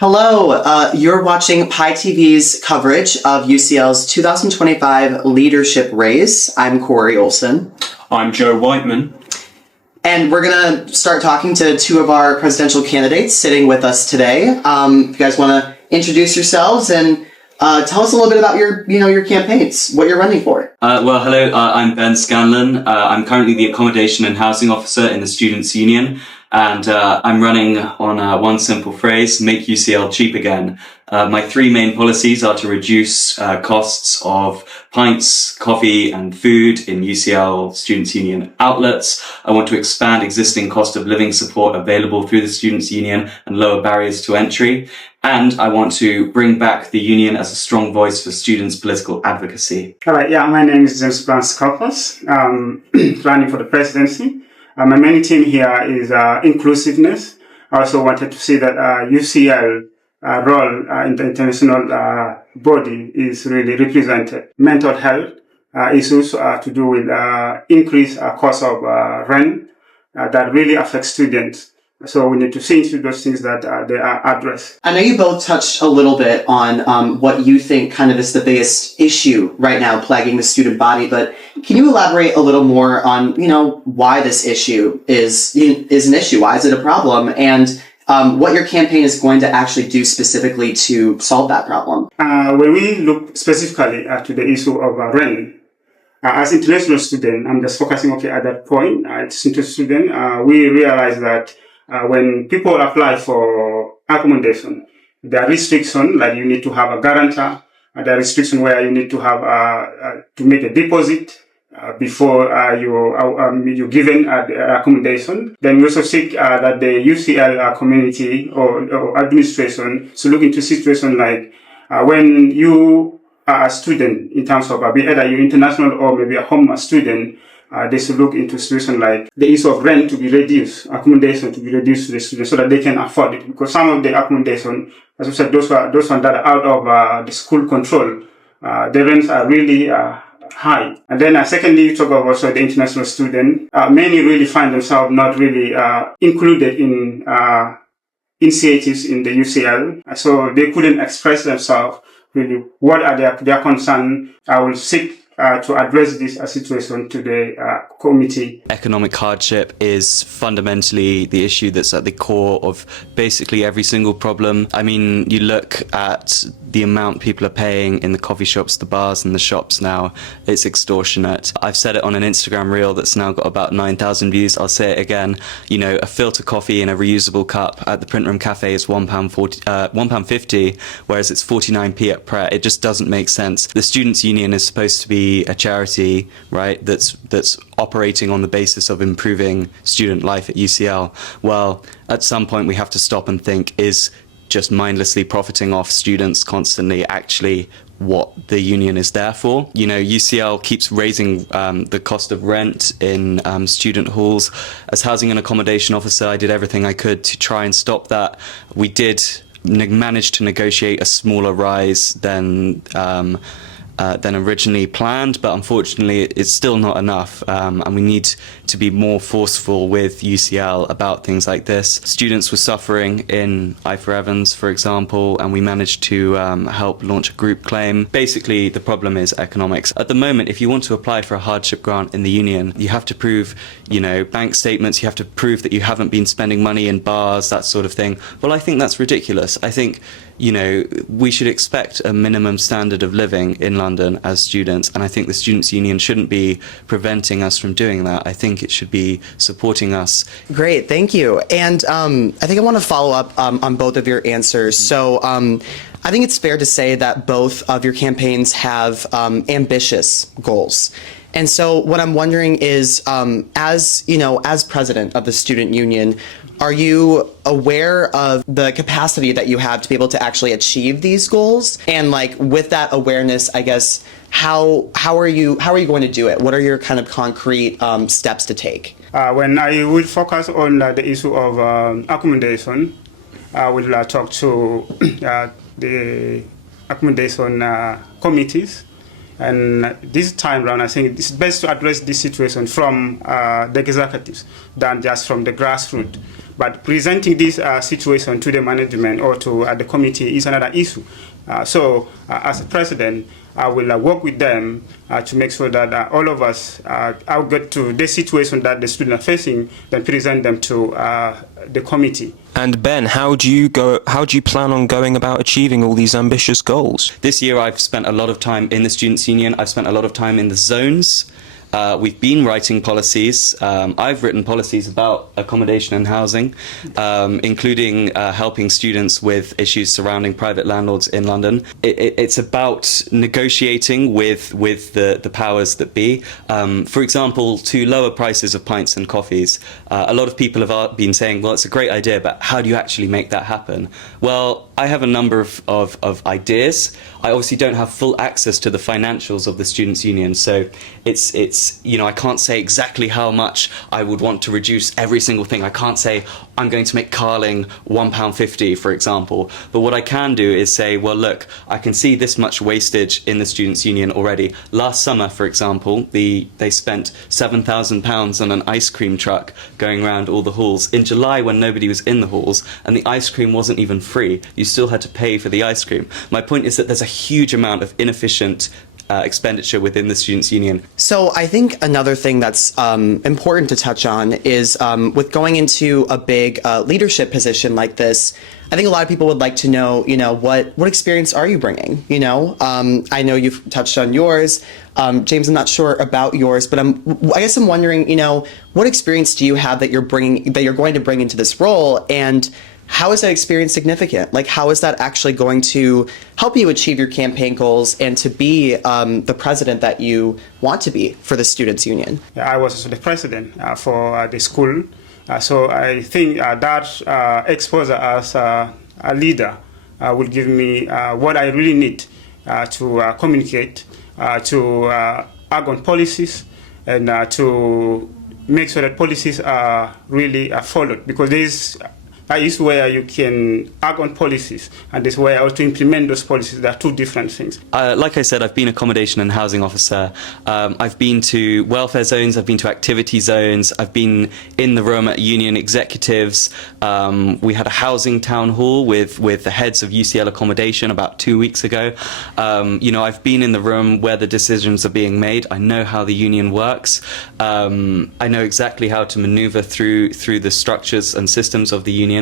Hello, you're watching Pi TV's coverage of UCL's 2025 Leadership Race. I'm Corey Olson. I'm Joe Whiteman. And we're going to start talking to two of our presidential candidates sitting with us today. If you guys want to introduce yourselves and tell us a little bit about your campaigns, what you're running for. Hello, I'm Ben Scanlan. I'm currently the Accommodation and Housing Officer in the Students Union. And I'm running on one simple phrase: make UCL cheap again. My three main policies are to reduce costs of pints, coffee and food in UCL Students Union outlets. I want to expand existing cost of living support available through the Students Union and lower barriers to entry. And I want to bring back the union as a strong voice for students' political advocacy. All right, my name is Scopas. Running for the presidency. My main theme here is inclusiveness. I also wanted to see that UCL role in the international body is really represented. Mental health issues to do with increased cost of rent that really affects students. So we need to see into those things that they are addressed. I know you both touched a little bit on what you think kind of is the biggest issue right now plaguing the student body, but can you elaborate a little more on, why this issue is an issue? Why is it a problem? And what your campaign is going to actually do specifically to solve that problem? When we look specifically to the issue of rent, as international student, I'm just focusing at that point. As international student, we realize that when people apply for accommodation, there are restrictions, like you need to have a guarantor. There are restrictions where you need to have to make a deposit before you're given the accommodation. Then we also seek that the UCL community or administration to look into situations like when you are a student, in terms of either you're international or maybe a home student. They should look into situations like the issue of rent to be reduced, accommodation to be reduced to the students so that they can afford it. Because some of the accommodation, as I said, those ones that are out of the school control, the rents are really high. And then secondly, you talk about also the international student. Many really find themselves not really included in initiatives in the UCL. So they couldn't express themselves really. What are their concerns? I will seek to address this situation to the committee. Economic hardship is fundamentally the issue that's at the core of basically every single problem. I mean, you look at the amount people are paying in the coffee shops, the bars and the shops now, it's extortionate. I've said it on an Instagram reel that's now got about 9,000 views. I'll say it again. A filter coffee in a reusable cup at the Print Room Cafe is £1.50, whereas it's 49p at Pret. It just doesn't make sense. The Students' Union is supposed to be a charity, right, that's operating on the basis of improving student life at UCL. Well, at some point we have to stop and think, is just mindlessly profiting off students constantly actually what the union is there for? UCL keeps raising the cost of rent in student halls. As housing and accommodation officer, I did everything I could to try and stop that. We did manage to negotiate a smaller rise than originally planned, but unfortunately it's still not enough, and we need to be more forceful with UCL about things like this. Students were suffering in I4 Evans, for example, and we managed to help launch a group claim. Basically, the problem is economics. At the moment, if you want to apply for a hardship grant in the union, you have to prove, bank statements, you have to prove that you haven't been spending money in bars, that sort of thing. Well, I think that's ridiculous. I think we should expect a minimum standard of living in London as students, and I think the Students' Union shouldn't be preventing us from doing that. I think it should be supporting us. Great, thank you. And I think I want to follow up on both of your answers. So I think it's fair to say that both of your campaigns have ambitious goals. And so what I'm wondering is, as president of the Student Union, are you aware of the capacity that you have to be able to actually achieve these goals? And with that awareness, I guess, how are you going to do it? What are your kind of concrete steps to take? When I will focus on the issue of accommodation, I will talk to the accommodation committees. And this time around, I think it's best to address this situation from the executives than just from the grassroots. But presenting this situation to the management or to the committee is another issue. So, as a president, I will work with them to make sure that all of us I'll get to the situation that the students are facing, then present them to the committee. And Ben, how do you plan on going about achieving all these ambitious goals? This year I've spent a lot of time in the Students' Union. I've spent a lot of time in the zones. We've been writing policies. I've written policies about accommodation and housing, including helping students with issues surrounding private landlords in London. It's about negotiating with the powers that be. For example, to lower prices of pints and coffees. A lot of people have been saying, well, it's a great idea, but how do you actually make that happen? Well, I have a number of ideas. I obviously don't have full access to the financials of the Students' Union, so it's I can't say exactly how much I would want to reduce every single thing. I can't say I'm going to make carling £1.50, for example. But what I can do is say, well, look, I can see this much wastage in the Students' Union already. Last summer, for example, they spent £7,000 on an ice cream truck going around all the halls in July when nobody was in the halls, and the ice cream wasn't even free. You still had to pay for the ice cream. My point is that there's a huge amount of inefficient expenditure within the Students' Union. So I think another thing that's important to touch on is with going into a big leadership position like this, I think a lot of people would like to know, what experience are you bringing? I know you've touched on yours. James, I'm not sure about yours, but I guess I'm wondering, what experience do you have that you're going to bring into this role, and how is that experience significant? Like, how is that actually going to help you achieve your campaign goals and to be the president that you want to be for the Students' Union? I was the president for the school, so I think that exposure as a leader will give me what I really need to communicate, to act on policies, and to make sure that policies are really followed, because that is where you can act on policies, and this where also implement those policies. There are two different things. Like I said, I've been a accommodation and housing officer. I've been to welfare zones, I've been to activity zones, I've been in the room at union executives. We had a housing town hall with the heads of UCL accommodation about 2 weeks ago. I've been in the room where the decisions are being made. I know how the union works. I know exactly how to maneuver through the structures and systems of the union.